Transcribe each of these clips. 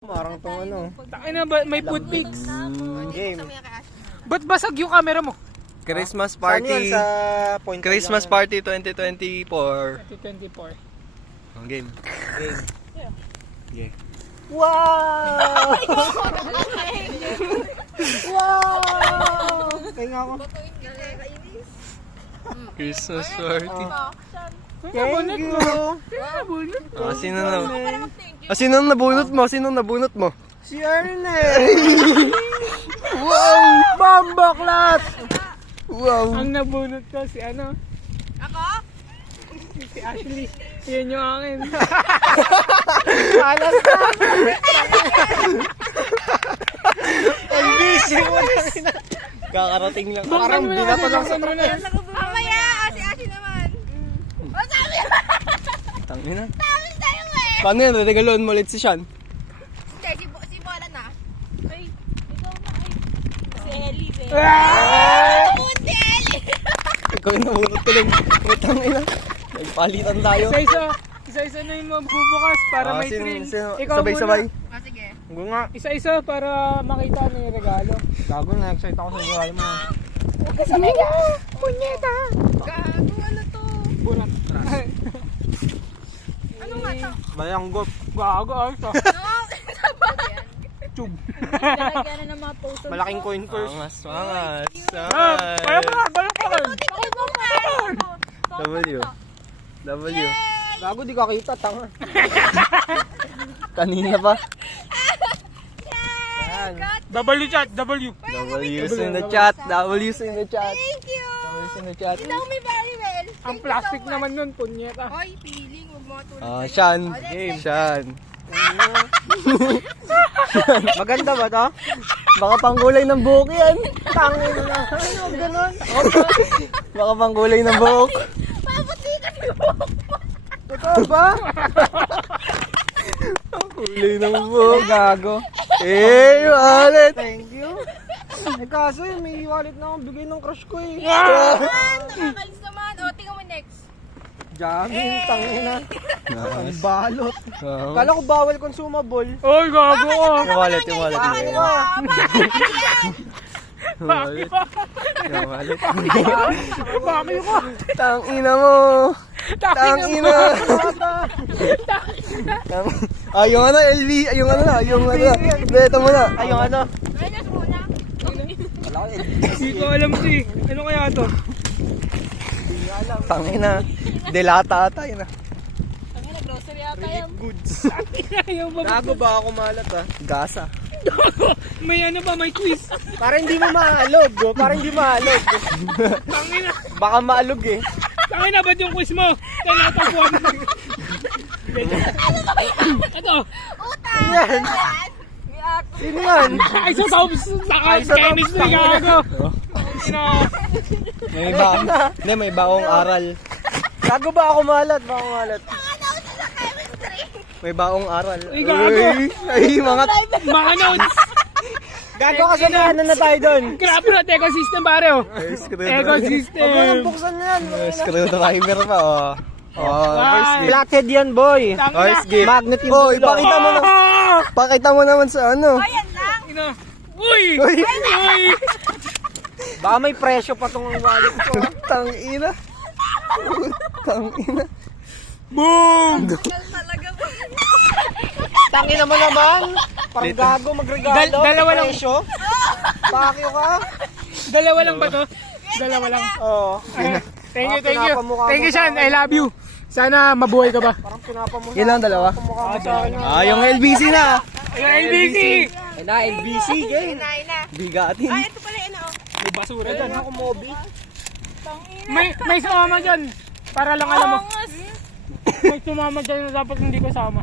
Marang tong ano. Takin na ba, may food pics. Game. Ba't basag yung camera mo? Christmas Saan yun? party. Sa point Christmas lang party 2024. 2024. Ang game. Game. Yeah. Wow! Wow! Kaya nga ako. Christmas party. Thank you. Sino na? Sino ang nabunot mo? Sino ang nabunot mo? Si Ernest. Wow! Bambaklat! Wow. Ang nabunot ko si ano? Ako? Si Ashley. Yan yung akin. Alas na! Ang busy mo na. Kakarating lang. Parang binato lang sa truck. Mamaya! Si Ashi naman. O sabi! Tangina. Sabi sa'yo eh! Paano yan? Regaloon mo ulit si Sean? Hindi, si Bola na. Ay, ikaw na ay. Si Ellie eh. Nabunod si Ellie! Ikaw yung nabunot ko lang. Wait, tangina. Nagpalitan tayo. Isa-isa na yung magbubukas para may thrill. Ikaw Sabay-sabay. muna. Sige. Huwag nga. Isa-isa para makita na yung regalo. Gago na. Excited ako sa regalo mo. Kasabay ka! Punyeta! Gago, ano to? Burat. Ano nga to? Bayanggop. Gago ay to. No! Tube. Lalagyan na ng mga post. Malaking coin purse. Angas, angas. Kaya mo na, balik ka rin. Tingnan mo pa! W. W. Gago di ka kita. Tanga. Kanina pa. Yan. W chat, W. W's in the chat. W's in the chat. Thank you! W's in the chat. Ikaw may very well. Ang plastic naman nun, punyeta. Hoy, feeling. Huwag mo tulad Sean. Game. Sean. Maganda ba to? Baka pangkulay ng buhok yan. Tangin na. Ano ganon? Baka pangkulay ng buhok. Paputi ka si Bobo. Totoo ba? Kulay ng buhok. Gago. Wallet. Thank you. Eh kaso yun, may wallet na akong bigay ng crush ko eh. Nakakalis naman. O, tingnan mo next. Jamming, tangin na. Ang balot. Oh. Kala ko bawal consumable. Oy, gago ka. Yung wallet, yung wallet. Bakit Yung ba? wallet. Yung wallet. Bakit ka? Tangina mo. Tangina. Yung ano, LV. Yung ano na. Yung ano na. Ito mo na. Ay, yung ano? Ay, nasa muna. Hindi ko alam ito eh. Ano kaya to? Tangina. Delata ata yun ah. Ang ina, grocery ata yan. Goods. Ayaw ba? Gago ba ako malat ah? Gasa. May ano ba, may quiz. Para hindi mo maalog. Oh. Para hindi maalog. Tangina. Baka maalog eh. Tangina, ba't yung quiz mo? Tinatapuan. Ito. Utang! Yan. May ako. Sino yan? Isotopes. Chemistry, gago. Ina. May baong. Hindi, may baong aral. Gago ba ako malat? Baka malat. Ano ako sa chemistry? May baong aral. Uy, gago. Ay, mga... Mga notes. Gago ka sa ano na tayo doon. Grabe na, ecosystem pare oh. Ecosystem. Huwag mo nang buksan yan. Screwdriver pa, oh. Oh, first gift. Blackhead yan, boy. First gift. Magnet yung Oh, dulo. ipakita mo na. Pakita mo naman sa ano. Ayan lang. Ina. Uy! Uy! Uy! Baka may presyo pa tong wallet ko. Tangina. Tangina. Boom! Tagal talaga mo. Tangin mo naman. Parang gago magregalo. Dalawa lang. Presyo. Pakyo ka. Dalawa lang ba to? Dalawa lang. Oo. Thank you, Ah, thank you. pinapamukha Thank you, mo Sean. sa I love you. Sana mabuhay ka ba? Parang pinapamukha. Yan lang, dalawa. Pamukha mo sa akin. Yung LBC na. Ayun, NBC! Ay na, NBC, game. Inay na. Bigatin. Ay, ito pala yun oh. May basura dyan. Ako, Moby. May sumama dyan. Para lang alam mo. Angas. May sumama dyan na dapat hindi kasama.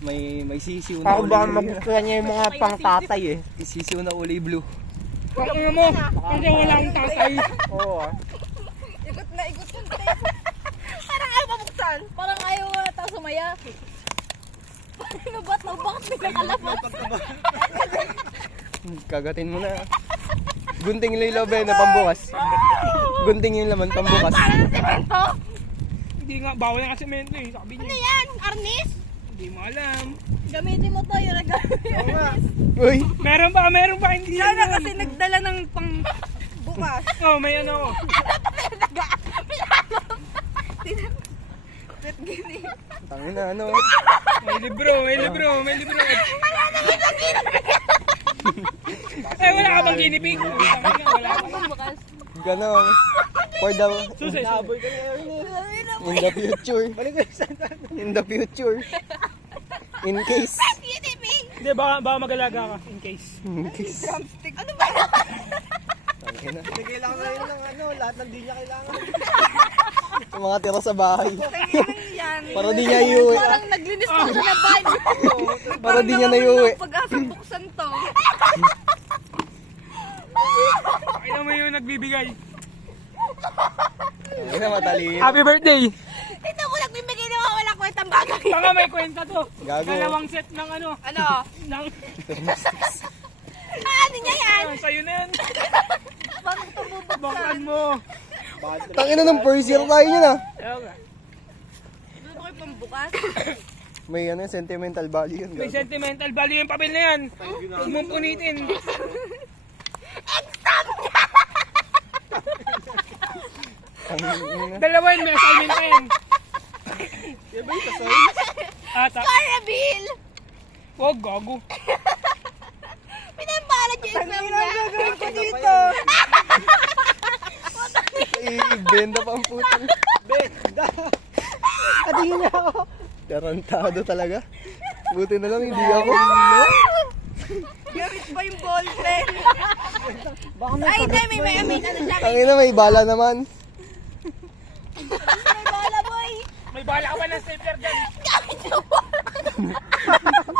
May sisiw na Ako ba uli. magustuhan niya yung mga pangtatay eh. Sisiw na uli blue. Pakinggan mo. Kasi wala akong tatay. Oo ah. Ikot na ikot yung tape. Parang ayaw mabuksan. Parang ayaw ata sumaya. Ano ba ito? Bakit pinakalabas? Kagatin mo na. Gunting lang yung laban na pambukas. Gunting yung laman pambukas. Parang semento. Hindi nga, bawal nga semento eh. Sabi Ano niya. yan? Arnis? Hindi mo alam. Gamitin mo to yung regalo. Uy, Meron pa, hindi yan. Sana kasi nagdala ng pang bukas. Oh, may ano. Ba't gini? tangin na ano. May libro. Eh, wala ka bang ginipig? Wala ka bang Bukas. Ganon. For the, Susi. in the future. In the future. In case. Hindi, baka mag-alaga ka in case. In case. Drumstick. Ano ba yan? Tangin na. Hindi kailangan na yun ng ano, lahat ng di niya kailangan. Yung mga tira sa bahay. Yan. Para di niya iuwi. Parang naglinis pa siya na ban. Para di niya na iuwi. Pag-asang buksan to. Kaya mo yung nagbibigay. Tangin na matalino. Happy birthday! Ito mo nagbibigay na wala kwentang bagay. Baka may kwenta to. Gago. Dalawang set ng ano. Ano? Ng, Ano niya yan? sa'yo na yan. Bakit ito bubuksan? Baklan mo. Tangin na ng first year tayo niya na. Ayaw nga. Ano ba kayo pambukas? May ano, sentimental value yun. May Gago. sentimental value yung papel na yan. Huwag mong punitin. Tangin na. Dalawa yun, may assignment pa yan. Ata. Carabil! Huwag, gago. Pinambalad yung exam niya. Ko dito. Ibenda pa ang putang. Benda. Atingin niya ako. Tarantado talaga. Buti na lang hindi ako. Gamit ba yung ballpen? Baka may Ay, hindi. May ano siya. Tangin na may bala naman. May bala, boy. May bala ka ba ng stapler dyan? Gamit yung ball.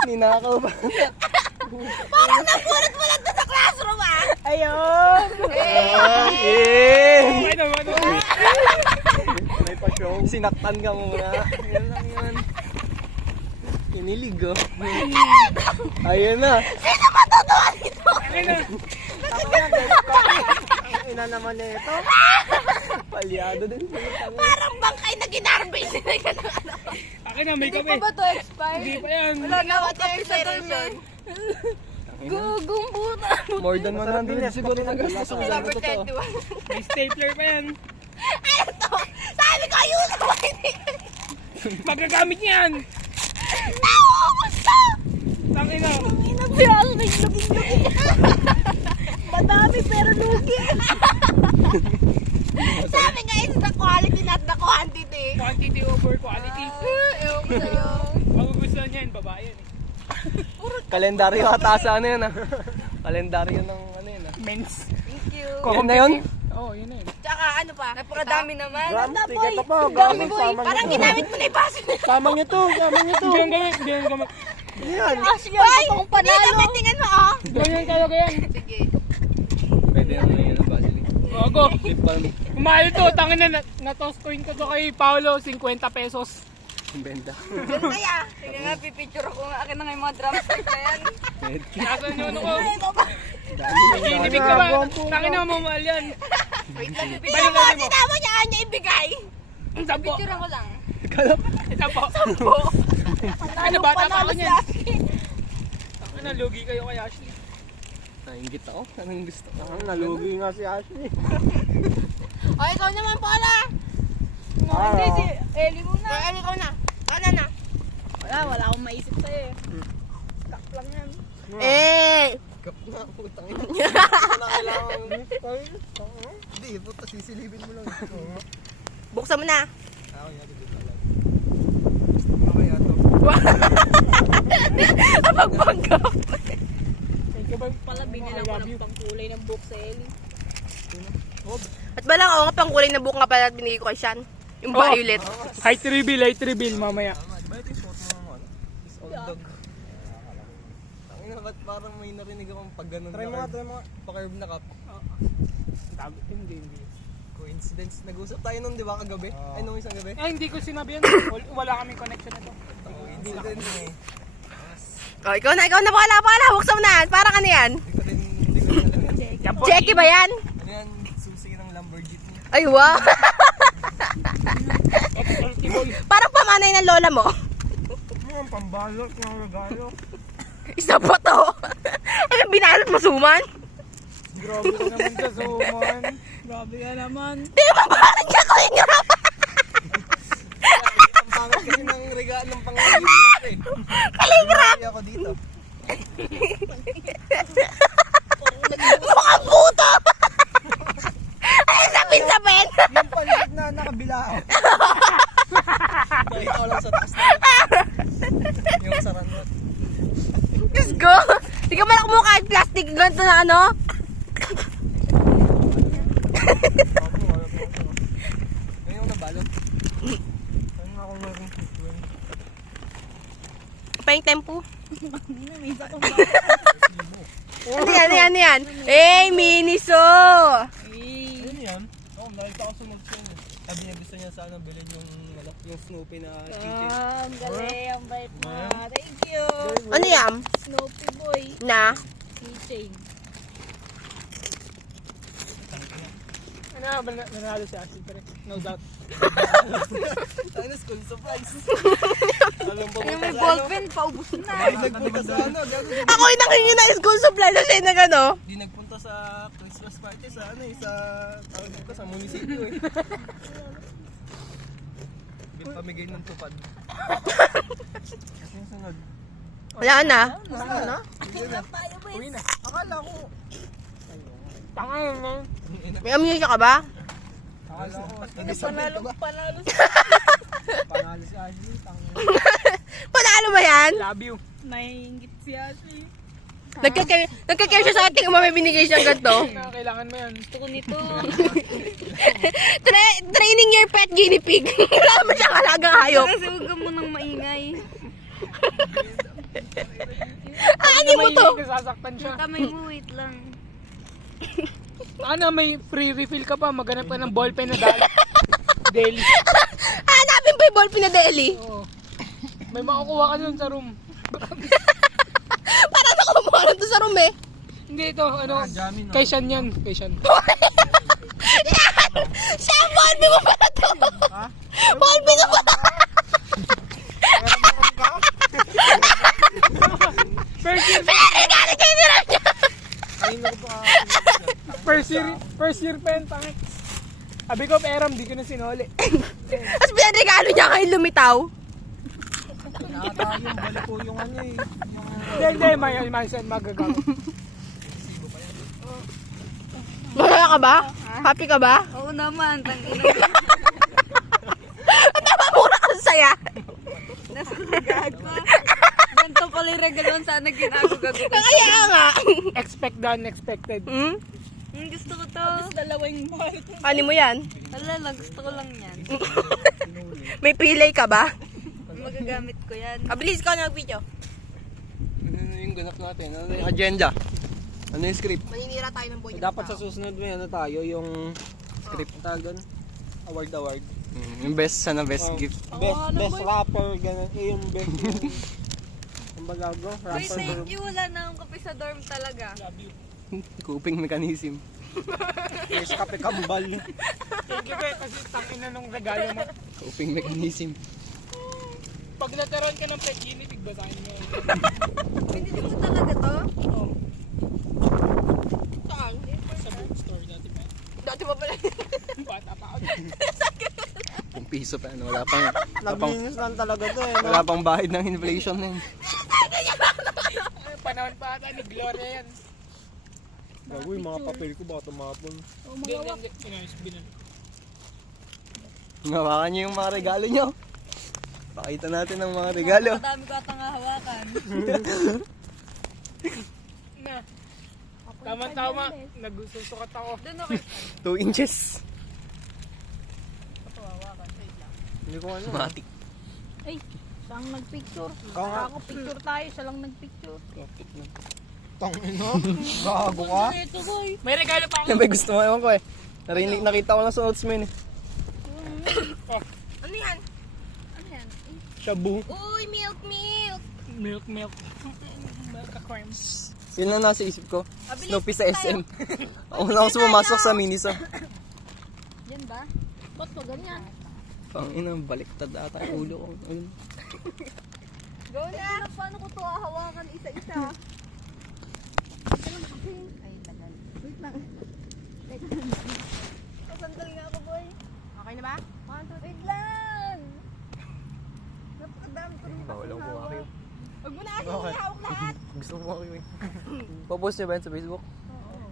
Ninakaw ba? Parang nagulat mo lang to sa classroom, ah. Ayun. Eh! Ano, ano? May pa-show. Sinaktan ka muna. Yan lang yun. Kinilig oh. Ayun na. Sino matutuwa dito? Ano na? Ang ina naman na ito. Palyado din. Parang bangkay na ginarbay sila gano'n. Akin na, may kape. to expired? Hindi pa yan. Wala na ako kape sa dorm. Gugong puta. More than 100 siguro nagastos ako. Number Totoo. 21. May stapler pa yan. Ano to? Sabi ko, ayun na ba? Magagamit niyan. Nauubos to! Tangin na. Inabiyak na yung lugi-lugi. Madami pero lugi. Sabi nga, it's the quality not the quantity. Quantity over quality. Ewan ko sa'yo. Magugustuhan niya yan, babae yan eh. Kalendaryo ata sa ano yun ah. Kalendaryo ng ano yun ah. Men's. Thank you. Yun na yun? Oo, yun na yun. Tsaka ano pa? Napakadami naman. Drumstick, ito pa, Dami gamit, boy. sama Parang niyo to. ginamit mo na yung baso niya. Sama niyo to, sama niyo to. Hindi yan gamit, hindi yan gamit. Yan. Boy, hindi naman tingnan mo, oh. Ganyan kayo, ganyan. Sige. Pwede naman yun ang Vaseline. Gago. Flip pa naman. Mahal to, tangin na, na-toss coin ko to kay Paolo, 50 pesos. Yung benda. Diyan kaya. Sige nga, pipicture ako nga. Akin na nga yung mga drumstick na yan. Nasaan yung ano ko? Ito pa. Sinibig ka ba? Tangin na, mamahal yan. Wait lang, Balik pipicture mo, mo. Sinama niya kanya ibigay. Ang sampo. Picture ako lang. Ito po. Ano, bata pa ako niyan. Tangin na, lugi kayo kay Ashley. Nainggit ako. Anong gusto ko? Nalugi nga si Ashley. O, ikaw naman, Paula. Hindi, si Eli muna. O, Eli, ikaw na. Ano na? Wala akong maisip sa'yo eh. Kak lang yan. Eh! Kap na, putang ina. Wala kailangan. Hindi, puta, sisilipin mo lang. Buksan mo na. Ako yan, dito lang. Mamaya to. Napagpanggap. Thank you ba? Pala, binila ko ng pangkulay ng book sa Eli. Oh. At ba lang, nga pang kulay na book nga pala at binigay ko kay Sean. Yung Oh. violet. Height reveal mamaya. Tama, di ba ito yung suot mo ng ano? This old dog. Tangina, ba't parang may narinig akong pag ganun Try mo nga, try mo nga. pa-curve na cup. Hindi. Coincidence. Nag-usap tayo nun, di ba, kagabi? Ay, nung isang gabi? Ay, hindi ko sinabi yan. Wala kaming connection na to. Coincidence eh. O, ikaw na, Paula. Buksan mo na. Parang ano yan? Hindi ko rin alam yan. Yan po. Jackie ba yan? Ano yan? Susi ng Lamborghini. Ay, wow. Multiple. Parang pamanay ng lola mo. Ang pambalot ng regalo. Isa pa to. Ano binalot mo, Suman? Grabe ka naman sa suman. Grabe ka naman. Di ba bakit ka ko yung Ang pangit kasi ng regalo ng pangalaman eh. Kaligrap! Hindi ako dito. Mukhang puto! Ay, sapin-sapin! Yung paligid na nakabilao. Balita ko lang sa taas na yung saranot. Diyos ko! Di ka malak mo kahit plastic ganito na ano? Ano yung nabalot? Ano ako meron? Pa yung tempo. Ano yan? Eh, Miniso! Ano yan? Oo, nakita ko sunod siya. Sabi niya gusto niya sana bilhin yung Snoopy na keychain. Ang galing, ang bait mo. Thank you. Ano yan? Snoopy boy. Na? Keychain. Ano ba nanalo si Ashley Pere? No doubt. Ano, school supplies. Alam po Ay, may ballpen, paubos na. Ay, nagpunta sa ano, gano'n. Ako yung nangingi na school supply na siya na gano. Di nagpunta sa Christmas party sa ano eh, sa tawag ko sa munisipyo eh. Pamigay ng tupad. Kasi yung sunod. Wala na. Basta na? Uwi na. Akala ko. Tangayin na. May amnesia ka ba? Akala ko. Panalo Si Ashley. Panalo ba yan? Love you. Naiingit si Ashley. Nagkakare siya sa ating kung may binigay siyang ganito. Kailangan mo yan. Gusto ko nito. Training your pet guinea pig. Wala mo siyang alagang hayop. Kasi huwag ka munang maingay. Ano mo to? Sasaktan siya. Kamay mo, wait lang. Ano, may free refill ka pa. Maghanap ka ng ballpen na daily. Hanapin pa yung ballpen na deli. Oo. May makukuha ka nun sa room. Para nakumuha na to sa room eh. Hindi ito, ano, Jamin, no? kay Sean yan. Kay Sean. Siya, ballpen mo pala to. Ballpen mo pala. First year, Pinagagalit kayo nila niya. Ayun ako pa. first year pen, pangit. Sabi ko, Peram, di ko na sinuli. Tapos pinagregalo niya kayo lumitaw. Nakatayong balik ko yung ano eh. Hindi, may send magagawa. Masaya ka ba? Happy ka ba? Oo naman, tangina. Tama muna ka sa saya. Nasa gago. Ganito pala yung regaluan sana ginago-gago. Kaya nga. Expect the unexpected. Hmm? Gusto ko to. Dalawang mahal. Ano mo yan? Alala, gusto ko lang yan. May pilay ka ba? Magagamit ko yan. Bilis ka na mag-video. Ano yung ganap natin? Ano yung agenda? Ano yung script? Maninira tayo ng boy. Dapat sa susunod may ano tayo, yung script na tayo award. Yung best, sana best gift. Best rapper, ganun. Yung best yung bagago, Uy, rapper. thank you. Wala na akong kape sa dorm talaga. Coping mechanism. Yes, kape kambal. Thank you, be, kasi tangin na nung regalo mo. Coping mechanism. Pag nagkaroon ka ng pet guinea pig, basahin mo. Pinili mo talaga to? Saan? Sa bookstore dati ba? Dati pa pala. Bata pa ako. Kung piso pa, ano, wala pang lang talaga to eh. wala pang bahid ng inflation na yun. Panahon pa ata ni Gloria yan. Bago yung mga papel ko baka tumapon. Hindi. Inayos, binan. Hawakan niyo yung mga regalo niyo. Pakita natin ang mga regalo. Madami ko atang hawakan. Na. Tama-tama. Nagsusukat ako. Doon ako. 2 inches. Hindi ko ano. Matik. Ay, siyang nagpicture. Ako picture tayo, siya lang nagpicture. Tangino. Gago ka. Ito boy. May regalo pa ako. Yan ba gusto mo? Ewan ko eh. Nakita ko na sa notes mo yun eh. Ano yan? Ano yan? Shabu. Uy, milk. Milk. Milk creams. Yun lang nasa isip ko. Mabilis Snoopy sa SM. Ako na ako pumasok sa Miniso. Yan ba? Ba't ko ganyan? Pangina, baliktad ata yung ulo ko. Ayun. Go na! Paano ko to hawakan isa-isa? Ay, tagal. Wait lang. Sasandal nga ako, boy. Okay na ba? Wait lang! Napakadami ko rin Bawal ako hawak. kayo. Huwag mo na kasi ihawak lahat. Gusto mo kayo eh. Papost niyo ba yan sa Facebook?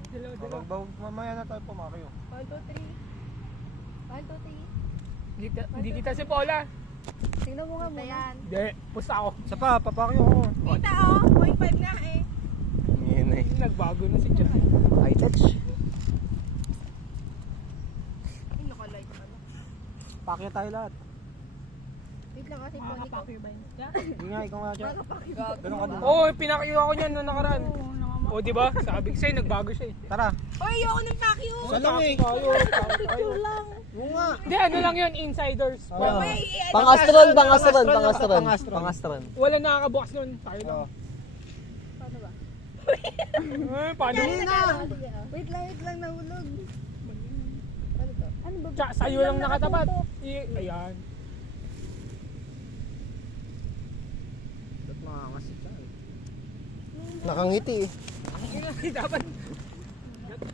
Dalawa. Mamaya na tayo pumakyo. 1, 2, 3. 1, 2, 3. Hindi kita si Paula. Tingnan mo nga muna. Hindi, pusta ako. Isa pa, papakyo ako. Kita oh, 0.5 nga eh. Yan eh. Nagbago na si John. High touch. Ay, nakalight pala. Pakyo tayo lahat. Wait lang kasi pony ko. Hindi nga, ikaw nga dyan. Ganun ka din. Oo, pinakiyo ako niyan nung nakaraan. O, di ba? Sabi ko sa'yo, nagbago siya eh. Tara. Oy, ayoko ng pacquiao. Isa lang eh. Picture lang. Oo nga. Hindi, ano lang yun, insiders. Oo. May, Pang-astron. Pang-astron. Wala nakakabukas nun. Tayo lang. Oo. Paano ba? Paano? Wait lang, nahulog. Ano to? Ano ba? Tsaka sa'yo lang nakatapat. Ayan. Ba't makakasit ka eh? Nakangiti eh. Dapat.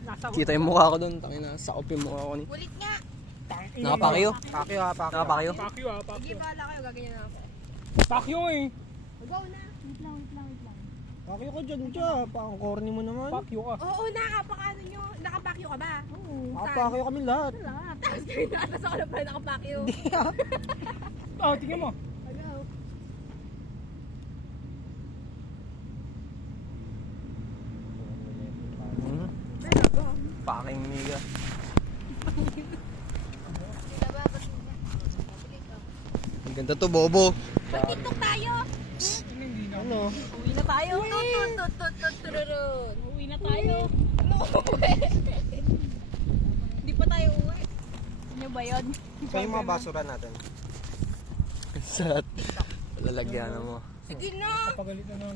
Nasa Kita yung mukha ko doon. Tangina, sakop yung mukha ko ni. Ulit nga. Nakapakyo? Pakyo ha, pakyo. Nakapakyo? Pakyo ah, Sige, pakyo. bahala kayo. Gaganyan na ako. Pakyo eh. Go na. Wait lang. Pakyo ko dyan, dyan. Pang corny mo naman. Pakyo ka. Oo, nakapakano nyo. Nakapakyo ka ba? Oo. Pakyo kami lahat. Lahat. Tapos kayo nakatas ako na pala nakapakyo. Oh, tingnan mo. Ano? Hmm? Meron ako. Paking miga. Sila ba? Ba't niya? Sige ka. Ang ganda to, Bobo. Mag-tiktok tayo. Ano? Uwi na tayo. Uwi na tayo. Ano uwi? Hindi pa tayo uwi. Ano ba yun? Ito yung mga basura natin. Sat. Lalagyan mo. Sige na. Pagalitan na ng